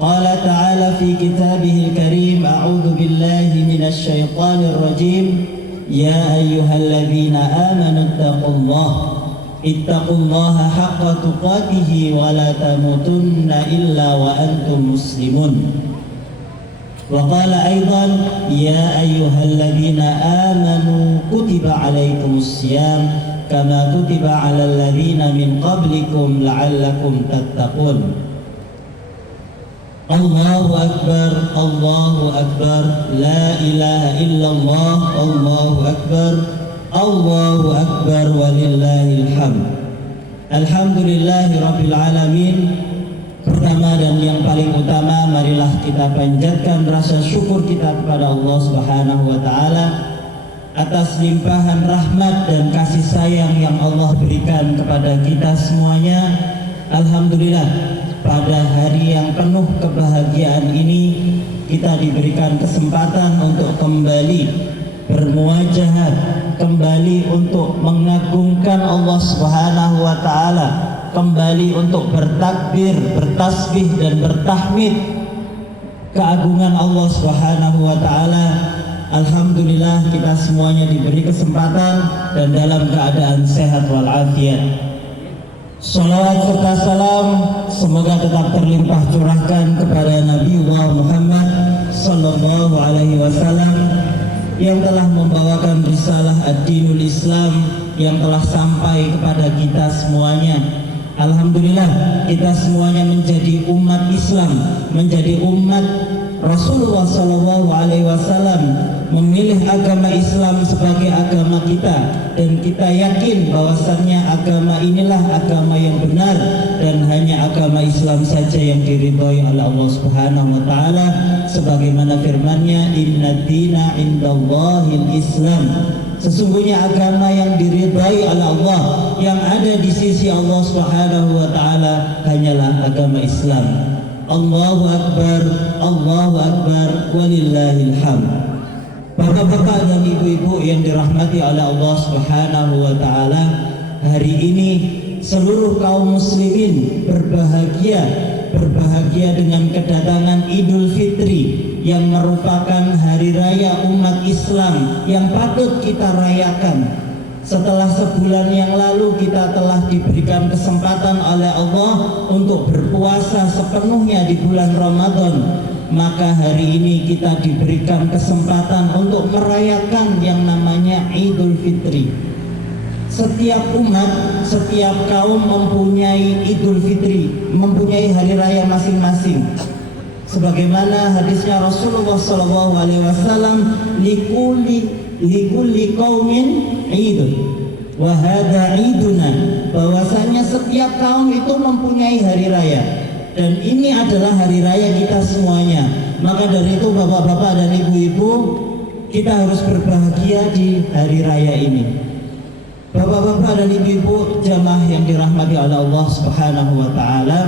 قال تعالى في كتابه الكريم: أعوذ بالله من الشيطان الرجيم. يا أيها الذين آمنوا اتقوا الله حق تقاته ولا تموتن إلا وأنتم مسلمون. وقال أيضا: يا أيها الذين آمنوا كتب عليكم الصيام كما كتب على الذين من قبلكم لعلكم تتقون. Allahu Akbar, Allahu Akbar, la ilaha illallah, Allahu Akbar, Allahu Akbar, walillahil hamd. Alhamdulillahi Rabbil Alamin. Pertama dan yang paling utama, marilah kita panjatkan rasa syukur kita kepada Allah Subhanahu wa Ta'ala atas limpahan rahmat dan kasih sayang yang Allah berikan kepada kita semuanya. Alhamdulillah, pada hari yang penuh kebahagiaan ini kita diberikan kesempatan untuk kembali bermuajahat, kembali untuk mengagungkan Allah Subhanahu wa Ta'ala, kembali untuk bertakbir, bertasbih dan bertahmid keagungan Allah Subhanahu wa Ta'ala. Alhamdulillah, kita semuanya diberi kesempatan dan dalam keadaan sehat walafiat. Salawat serta salam semoga tetap terlimpah curahkan kepada Nabiullah Muhammad sallallahu alaihi wasallam yang telah membawakan risalah ad-dinul Islam yang telah sampai kepada kita semuanya. Alhamdulillah, kita semuanya menjadi umat Islam, menjadi umat Rasulullah sallallahu alaihi wasallam, memilih agama Islam sebagai agama kita, dan kita yakin bahwasannya agama inilah agama yang benar dan hanya agama Islam saja yang diridhai oleh Allah Subhanahu wa Ta'ala, sebagaimana firman-Nya, inna dina indallahil Islam. Sesungguhnya agama yang diridhai oleh Allah, yang ada di sisi Allah Subhanahu wa Ta'ala hanyalah agama Islam. Allahu Akbar, Allahu Akbar, walillahil hamd. Bapak-bapak dan ibu-ibu yang dirahmati oleh Allah Subhanahu wa Ta'ala, hari ini seluruh kaum muslimin berbahagia dengan kedatangan Idul Fitri yang merupakan hari raya umat Islam yang patut kita rayakan. Setelah sebulan yang lalu kita telah diberikan kesempatan oleh Allah untuk berpuasa sepenuhnya di bulan Ramadan, maka hari ini kita diberikan kesempatan untuk merayakan yang namanya Idul Fitri. Setiap umat, setiap kaum mempunyai Idul Fitri, mempunyai hari raya masing-masing. Sebagaimana hadisnya Rasulullah SAW, likulli qaumin idun wa hadza iduna, bahwasanya setiap kaum itu mempunyai hari raya dan ini adalah hari raya kita semuanya. Maka dari itu bapak-bapak dan ibu-ibu, kita harus berbahagia di hari raya ini. Bapak-bapak dan ibu-ibu jamaah yang dirahmati oleh Allah Subhanahu wa Ta'ala,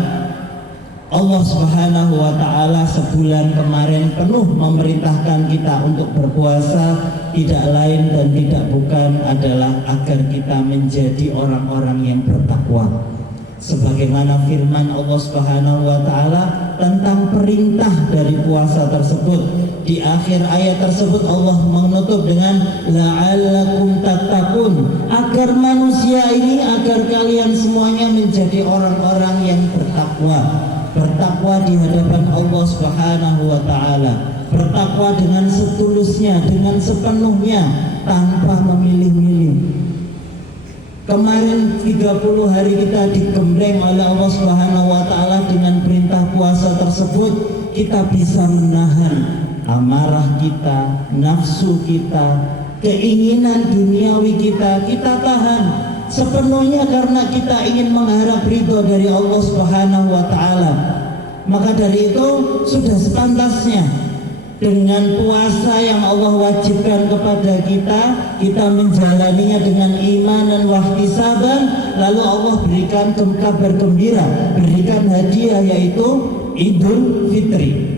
Allah Subhanahu wa Ta'ala sebulan kemarin penuh memerintahkan kita untuk berpuasa, tidak lain dan tidak bukan adalah agar kita menjadi orang-orang yang bertakwa. Sebagaimana firman Allah Subhanahu wa Ta'ala tentang perintah dari puasa tersebut, di akhir ayat tersebut Allah menutup dengan la'allakum tattaqun, agar manusia ini, agar kalian semuanya menjadi orang-orang yang bertakwa. Bertakwa di hadapan Allah Subhanahu wa Ta'ala, bertakwa dengan setulusnya, dengan sepenuhnya, tanpa memilih-milih. Kemarin 30 hari kita digembleng oleh Allah Subhanahu wa Ta'ala dengan perintah puasa tersebut. Kita bisa menahan amarah kita, nafsu kita, keinginan duniawi kita tahan sepenuhnya karena kita ingin mengharap ridho dari Allah Subhanahu wa Ta'ala. Maka dari itu sudah sepantasnya dengan puasa yang Allah wajibkan kepada kita menjalaninya dengan iman dan wahtisaban, lalu Allah berikan kabar gembira, berikan hadiah yaitu Idul Fitri.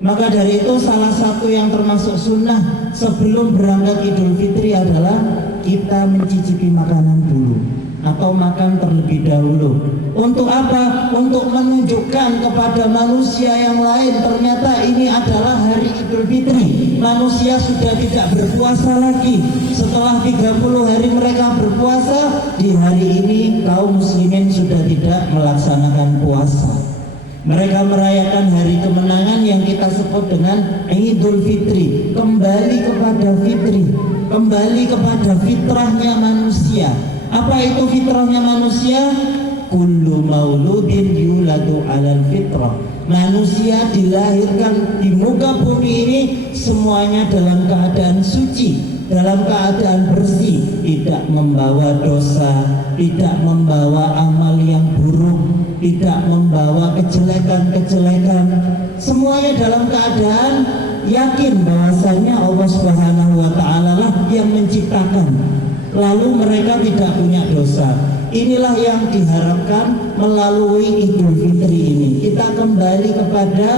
Maka dari itu salah satu yang termasuk sunnah sebelum berangkat Idul Fitri adalah kita mencicipi makanan dulu atau makan terlebih dahulu. Untuk apa? Untuk menunjukkan kepada manusia yang lain ternyata ini adalah hari Idul Fitri. Manusia sudah tidak berpuasa lagi. Setelah 30 hari mereka berpuasa, di hari ini kaum muslimin sudah tidak melaksanakan puasa. Mereka merayakan hari kemenangan yang kita sebut dengan Idul Fitri. Kembali kepada fitri, kembali kepada fitrahnya manusia. Apa itu fitrahnya manusia? Kullu mauludin yuladu alal fitrah. Manusia dilahirkan di muka bumi ini semuanya dalam keadaan suci, dalam keadaan bersih, tidak membawa dosa, tidak membawa amal yang buruk, tidak membawa kejelekan-kejelekan. Semuanya dalam keadaan yakin bahwasanya Allah Subhanahu wa taala lah yang menciptakan. Lalu mereka tidak punya dosa. Inilah yang diharapkan melalui Idul Fitri ini. Kita kembali kepada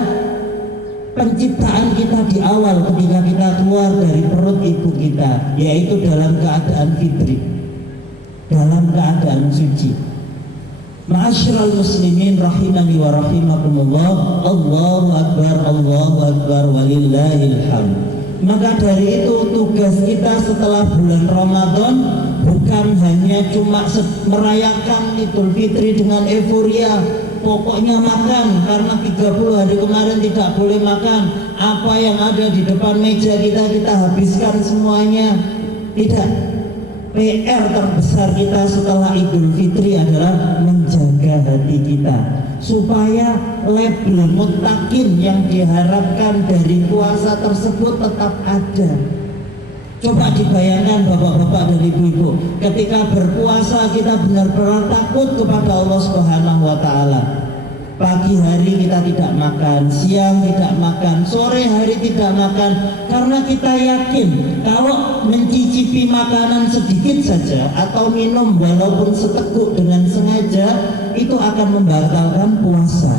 penciptaan kita di awal ketika kita keluar dari perut ibu kita, yaitu dalam keadaan fitri, dalam keadaan suci. Ma'asyiral muslimin rahimani wa rahimakumullah. Allahu akbar, Allahu akbar, walillahil hamd. Maka dari itu tugas kita setelah bulan Ramadan bukan hanya cuma merayakan Idul Fitri dengan euforia, pokoknya makan karena 30 hari kemarin tidak boleh makan, apa yang ada di depan meja kita habiskan semuanya. Tidak. PR terbesar kita setelah Idul Fitri adalah menjaga hati kita supaya label muttaqin yang diharapkan dari puasa tersebut tetap ada. Coba dibayangkan bapak-bapak dan ibu-ibu, ketika berpuasa kita benar-benar takut kepada Allah Subhanahu wa taala. Pagi hari kita tidak makan, siang tidak makan, sore hari tidak makan, karena kita yakin kalau mencicipi makanan sedikit saja atau minum walaupun seteguk dengan sengaja itu akan membatalkan puasa.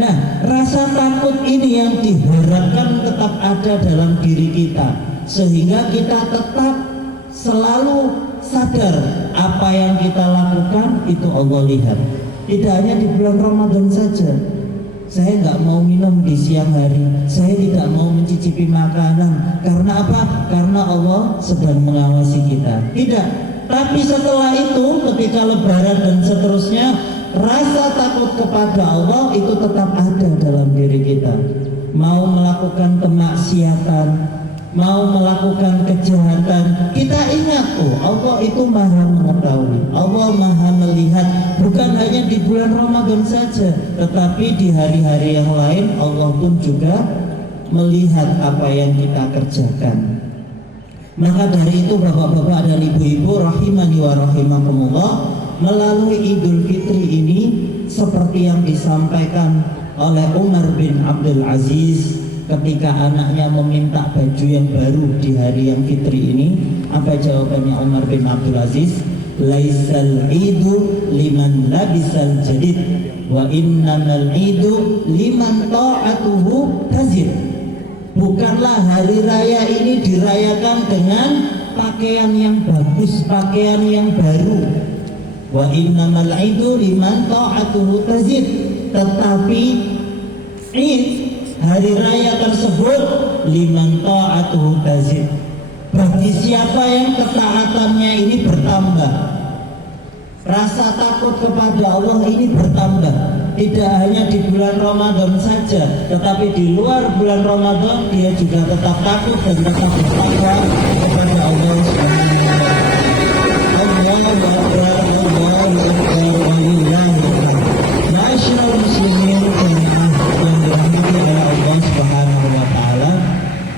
Nah, rasa takut ini yang diharapkan tetap ada dalam diri kita, sehingga kita tetap selalu sadar apa yang kita lakukan itu Allah lihat. Tidak hanya di bulan Ramadan saja. Saya nggak mau minum di siang hari, saya tidak mau mencicipi makanan. Karena apa? Karena Allah sedang mengawasi kita. Tidak. Tapi setelah itu ketika lebaran dan seterusnya, rasa takut kepada Allah itu tetap ada dalam diri kita. Mau melakukan kemaksiatan, mau melakukan kejahatan, kita ingat Allah itu maha mengetahui, Allah maha melihat. Bukan hanya di bulan Ramadan saja, tetapi di hari-hari yang lain Allah pun juga melihat apa yang kita kerjakan. Maka dari itu bapak-bapak dan ibu-ibu rahimani wa rahimakumullah, melalui Idul Fitri ini seperti yang disampaikan oleh Umar bin Abdul Aziz ketika anaknya meminta baju yang baru di hari yang fitri ini, apa jawabannya Umar bin Abdul Aziz? Laisal idu liman labisal jadid wa innamal idu liman ta'atuhu tazid. Bukanlah hari raya ini dirayakan dengan pakaian yang bagus, pakaian yang baru. Wa innamal idu liman ta'atuhu tazid. Tetapi hari raya tersebut liman ta'atuhu tazid, bagi siapa yang ketaatannya ini bertambah, rasa takut kepada Allah ini bertambah. Tidak hanya di bulan Ramadan saja, tetapi di luar bulan Ramadan dia juga tetap takut dan tetap bertakwa kepada Allah Subhanahu wa taala. Allahu akbar, Allahu akbar, walillahil hamd. Ma'asyiral muslimin yang dirahmati oleh Allah Subhanahu wa taala,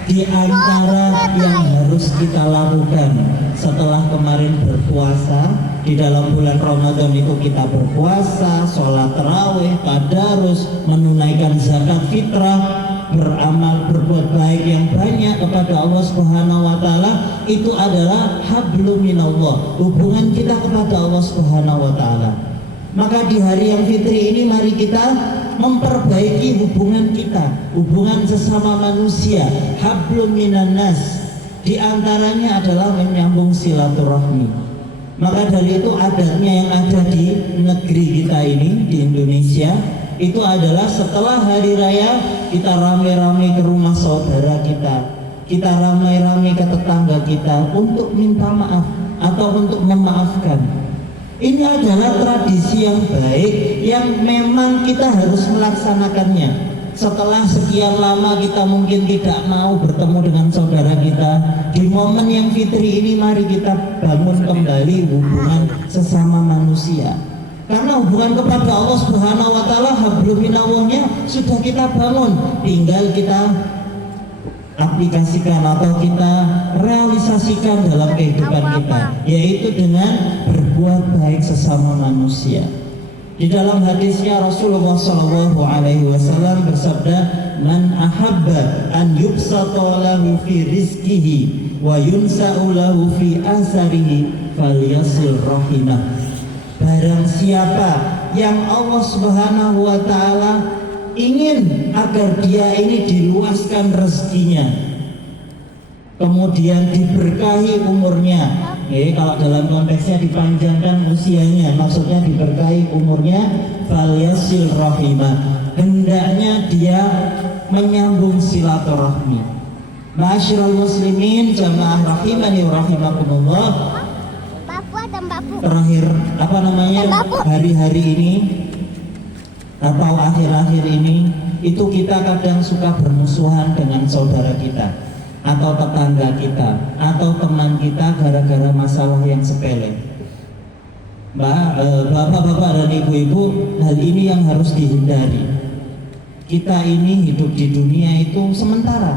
di antara yang harus kita lakukan setelah kemarin berpuasa, di dalam bulan Ramadan itu kita berpuasa, sholat tarawih, tadarus, menunaikan zakat fitrah, beramal, berbuat baik yang banyak kepada Allah Subhanahu wa taala. Itu adalah hablum minallah, hubungan kita kepada Allah Subhanahu wa taala. Maka di hari yang fitri ini mari kita memperbaiki hubungan kita, hubungan sesama manusia, hablum minan nas. Di antaranya adalah menyambung silaturahmi. Maka dari itu adatnya yang ada di negeri kita ini, di Indonesia, itu adalah setelah hari raya kita rame-rame ke rumah saudara kita rame-rame ke tetangga kita untuk minta maaf atau untuk memaafkan. Ini adalah tradisi yang baik yang memang kita harus melaksanakannya. Setelah sekian lama kita mungkin tidak mau bertemu dengan saudara kita, di momen yang fitri ini mari kita bangun kembali hubungan sesama manusia. Karena hubungan kepada Allah Subhanahu wa taala, hablum minallahnya sudah kita bangun, tinggal kita aplikasikan atau kita realisasikan dalam kehidupan kita, yaitu dengan berbuat baik sesama manusia. Di dalam hadisnya Rasulullah SAW bersabda, "Man ahabba an yubsata lahu fi rizqihi wa yunsa'u lahu fi asarihi falyasil rahimah." Barang siapa yang Allah Subhanahu wa taala ingin agar dia ini diluaskan rezekinya, kemudian diberkahi umurnya. Kalau dalam konteksnya dipanjangkan usianya, maksudnya diberkahi umurnya, falyasil rahimah, hendaknya dia menyambung silaturahmi. Ma'asyiral muslimin jamaah rahimani wa rahimakumullah. Terakhir hari-hari ini atau akhir-akhir ini itu kita kadang suka bermusuhan dengan saudara kita atau tetangga kita atau teman kita gara-gara masalah yang sepele. Bapak-bapak dan ibu-ibu, hal ini yang harus dihindari. Kita ini hidup di dunia itu sementara.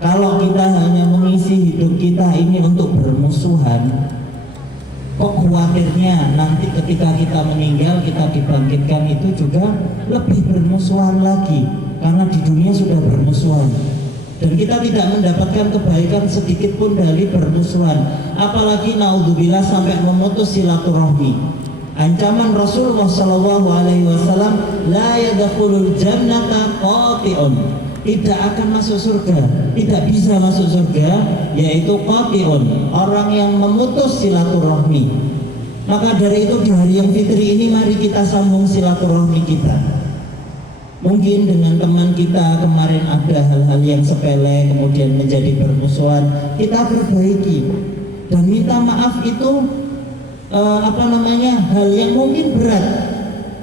Kalau kita hanya mengisi hidup kita ini untuk bermusuhan, kok khawatirnya nanti ketika kita meninggal, kita dibangkitkan itu juga lebih bermusuhan lagi, karena di dunia sudah bermusuhan. Dan kita tidak mendapatkan kebaikan sedikit pun dari bermusuhan. Apalagi naudzubillah sampai memutus silaturahmi. Ancaman Rasulullah SAW, la yadkhulul jannata qati'un, tidak akan masuk surga, tidak bisa masuk surga, yaitu qati'un, orang yang memutus silaturahmi. Maka dari itu di hari yang fitri ini mari kita sambung silaturahmi kita. Mungkin dengan teman kita kemarin ada hal-hal yang sepele kemudian menjadi bermusuhan, kita perbaiki dan minta maaf itu hal yang mungkin berat,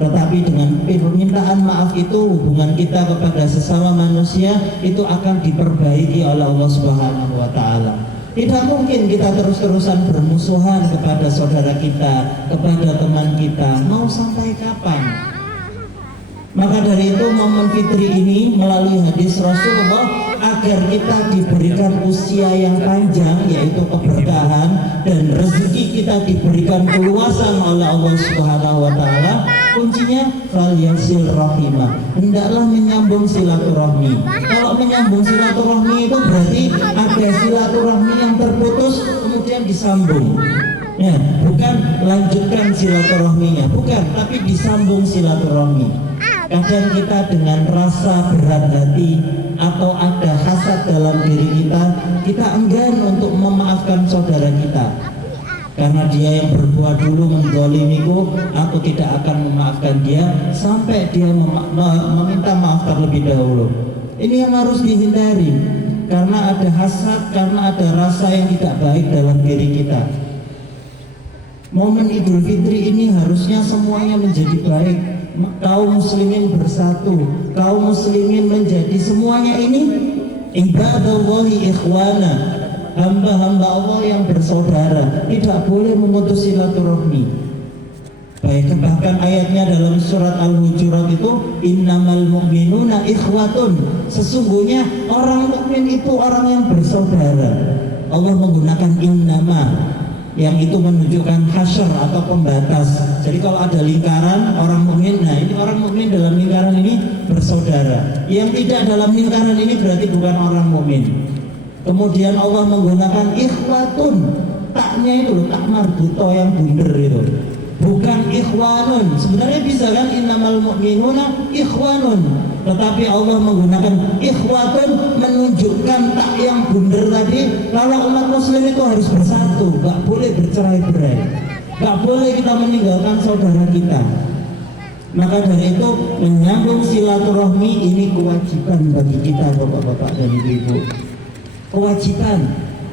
tetapi dengan permintaan maaf itu hubungan kita kepada sesama manusia itu akan diperbaiki oleh Allah Subhanahu wa taala. Tidak mungkin kita terus-terusan bermusuhan kepada saudara kita, kepada teman kita, mau sampai kapan? Maka dari itu momen fitri ini melalui hadis Rasulullah agar kita diberikan usia yang panjang, yaitu keberkahan, dan rezeki kita diberikan keluasan oleh Allah Subhanahu wa taala. Kuncinya falyasil rahimah, hendaklah menyambung silaturahmi. Kalau menyambung silaturahmi itu berarti ada silaturahmi yang terputus kemudian disambung. Ya, bukan lanjutkan silaturahminya, bukan, tapi disambung silaturahmi. Kadang kita dengan rasa berat hati atau ada hasad dalam diri kita enggan untuk memaafkan saudara kita, karena dia yang berbuat dulu menzalimiku, aku tidak akan memaafkan dia sampai dia meminta maaf terlebih dahulu. Ini yang harus dihindari, karena ada hasad, karena ada rasa yang tidak baik dalam diri kita. Momen Idul Fitri ini harusnya semuanya menjadi baik, kaum muslimin bersatu, kaum muslimin menjadi semuanya ini ibadallahi ikhwana, hamba-hamba Allah yang bersaudara, tidak boleh memutus silaturahmi. Bahkan ayatnya dalam surat Al-Hujurat itu, innamal mu'minuna ikhwatun, sesungguhnya orang mukmin itu orang yang bersaudara. Allah menggunakan innama, yang itu menunjukkan hasyr atau pembatas. Jadi kalau ada lingkaran orang mukmin, nah ini orang mukmin dalam lingkaran ini bersaudara. Yang tidak dalam lingkaran ini berarti bukan orang mukmin. Kemudian Allah menggunakan ikhwatun, taknya itu tak marbuto yang bunder itu, bukan ikhwanun. Sebenarnya bisa kan innamal mu'minuna ikhwanun, tetapi Allah menggunakan ikhwatun menunjukkan tak yang bunder tadi. Kalau umat muslim itu harus bersatu, gak boleh bercerai-berai. Gak boleh kita meninggalkan saudara kita. Maka dari itu menyambung silaturahmi ini kewajiban bagi kita bapak-bapak dan ibu-ibu. Kewajiban.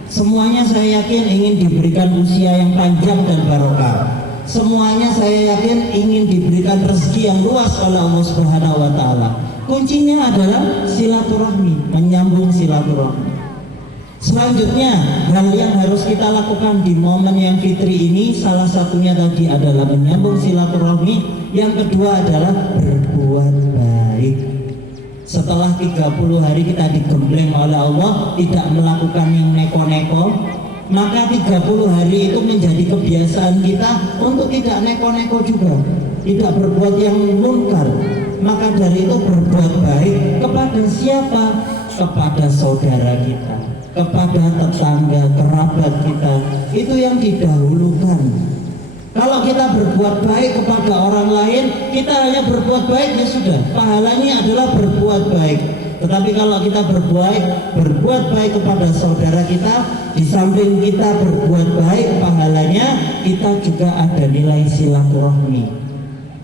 Semuanya saya yakin ingin diberikan usia yang panjang dan barokah. Semuanya saya yakin ingin diberikan rezeki yang luas oleh Allah Subhanahu wa taala. Kuncinya adalah silaturahmi, menyambung silaturahmi. Selanjutnya, hal yang harus kita lakukan di momen yang fitri ini salah satunya tadi adalah menyambung silaturahmi. Yang kedua adalah berbuat baik. Setelah 30 hari kita digembleng oleh Allah tidak melakukan yang neko-neko, maka 30 hari itu menjadi kebiasaan kita untuk tidak neko-neko juga, tidak berbuat yang munkar. Maka dari itu berbuat baik kepada siapa? Kepada saudara kita, kepada tetangga, kerabat kita. Itu yang didahulukan. Kalau kita berbuat baik kepada orang lain, kita hanya berbuat baik ya sudah, pahalanya adalah berbuat baik. Tetapi kalau kita berbuat baik kepada saudara kita, di samping kita berbuat baik pahalanya, kita juga ada nilai silaturahmi.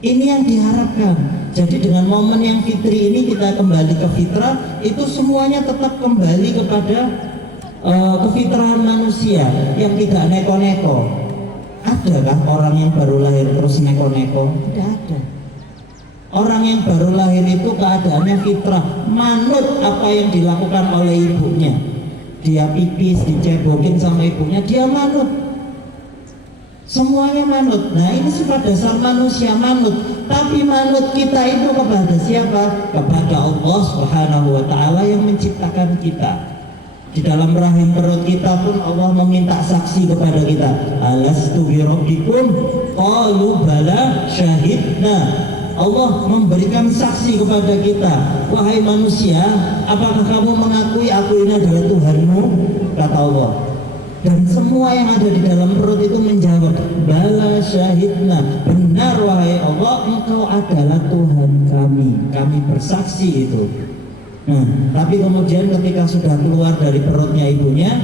Ini yang diharapkan. Jadi dengan momen yang fitri ini kita kembali ke fitrah, itu semuanya tetap kembali kepada kefitrahan manusia yang tidak neko-neko. Adakah orang yang baru lahir terus neko-neko? Tidak ada. Orang yang baru lahir itu keadaannya fitrah, manut apa yang dilakukan oleh ibunya. Dia pipis, dicebokin sama ibunya, dia manut. Semuanya manut. Nah ini sifat dasar manusia, manut. Tapi manut kita itu kepada siapa? Kepada Allah Subhanahu wa taala yang menciptakan kita. Di dalam rahim perut kita pun Allah meminta saksi kepada kita. Alastu bi rabbikum? Qalu bala syahidna. Allah memberikan saksi kepada kita. Wahai manusia, apakah kamu mengakui aku ini adalah Tuhanmu? Kata Allah. Dan semua yang ada di dalam perut itu menjawab, bala syahidna. Benar wahai Allah, engkau adalah Tuhan kami. Kami bersaksi itu. Nah, tapi kemudian ketika sudah keluar dari perutnya ibunya,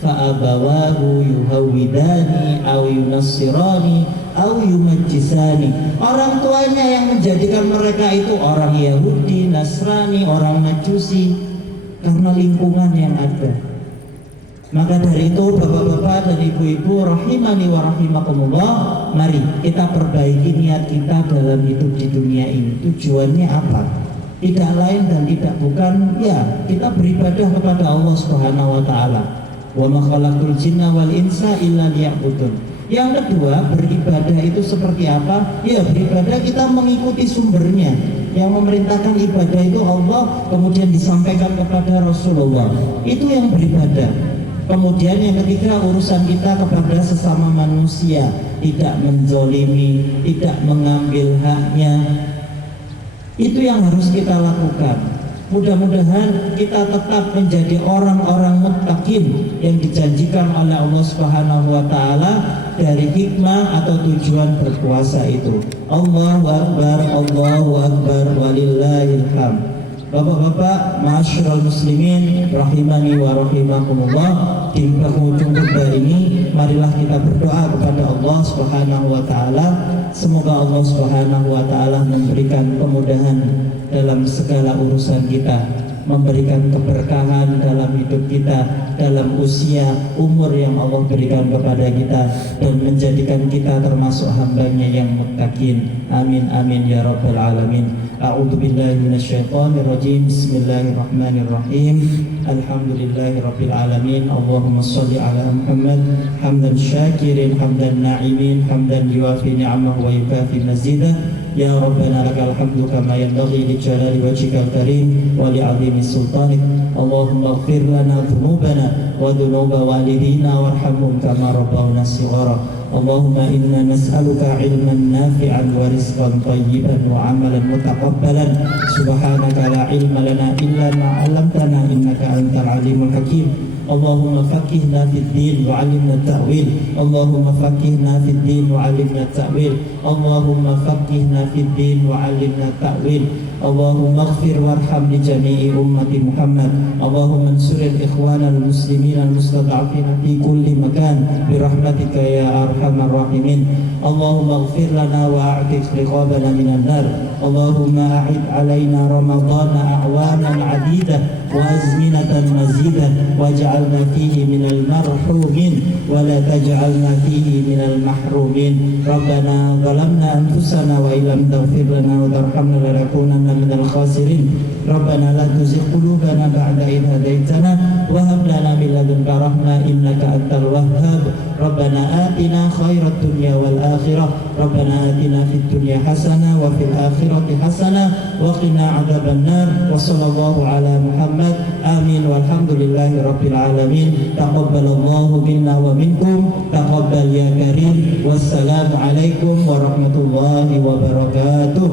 fa'abawahu yuhawidani aw yunassirani aw yumajjisani. Orang tuanya yang menjadikan mereka itu orang Yahudi, Nasrani, orang Majusi, karena lingkungan yang ada. Maka dari itu bapak-bapak dan ibu-ibu rahimani wa rahimakumullah, mari kita perbaiki niat kita dalam hidup di dunia ini. Tujuannya apa? Tidak lain dan tidak bukan ya kita beribadah kepada Allah Subhanahu wa taala. Wa ma khalaqul jinna wal insa illa liya'budun. Yang kedua, beribadah itu seperti apa? Ya, beribadah kita mengikuti sumbernya. Yang memerintahkan ibadah itu Allah, kemudian disampaikan kepada Rasulullah. Itu yang beribadah. Kemudian yang ketiga, urusan kita kepada sesama manusia, tidak menzolimi, tidak mengambil haknya. Itu yang harus kita lakukan. Mudah-mudahan kita tetap menjadi orang-orang muttaqin yang dijanjikan oleh Allah Subhanahu wa taala dari hikmah atau tujuan berpuasa itu. Allahu akbar, Allahu akbar, walillahil hamd. Bapak-bapak, ma'asyiral muslimin rahimani wa rahimakumullah, di penghujung khutbah ini marilah kita berdoa kepada Allah Subhanahu wa taala. Semoga Allah Subhanahu wa taala memberikan kemudahan dalam segala urusan kita, memberikan keberkahan dalam hidup kita, dalam usia umur yang Allah berikan kepada kita, dan menjadikan kita termasuk hambanya yang muttaqin. Amin amin ya rabbal alamin. A'udzu billahi minasyaitonir rajim. Bismillahirrahmanirrahim. Alhamdulillahi rabbil alamin. Allahumma shalli ala Muhammad hamdan syakirin hamdan na'imin hamdan yuafi ni'amahu wa yukafi mazidah. Ya Rabbana lakal hamdu kama yanbaghi li jalali wajhikal karim wa li 'azimi sultanik. Allahumma ighfir lana dhunubana wa dhunuba walidina warhamhum kama rabbawna shighara. Allahumma inna nas'aluka ilman nafi'an wa rizqan tayyiban wa amalan mutaqabbalan. Subhanaka la ilma lana illa ma 'allamtana innaka antal alimul hakim. Allahumma faqihna fid din wa 'allimna at-ta'wil. Allahumma faqihna fid din wa 'allimna at-ta'wil. Allahumma faqihna fid din wa 'allimna at-ta'wil. Allahumma ighfir warham li jami'i ummati Muhammad. Allahumma ansuril ikhwana al-muslimin al-mustad'afina fi kulli makan bi rahmatika ya arhamar أرحم الراحمين. اللهم اغفر لنا وأعتق رقابنا من النار. اللهم أعد علينا رمضان أعواما عديدة وأزمنة مزيدة واجعلنا فيه من المرحومين ولا تجعلنا فيه من المحرومين. ربنا ظلمنا أنفسنا وإن لم تغفر لنا وترحمنا لنكونن من الخاسرين. ربنا لا تزغ قلوبنا بعد إذ هديتنا وهب لنا من لدنك رحمة إنك أنت الوهاب. ربنا آتنا خير الدنيا والآخرة. ربنا آتنا في الدنيا حسنة وفي الآخرة حسنة وقنا عذاب النار. وصلى الله على محمد. آمين والحمد لله رب العالمين. تقبل الله منا ومنكم. تقبل يا كريم. والسلام عليكم ورحمة الله وبركاته.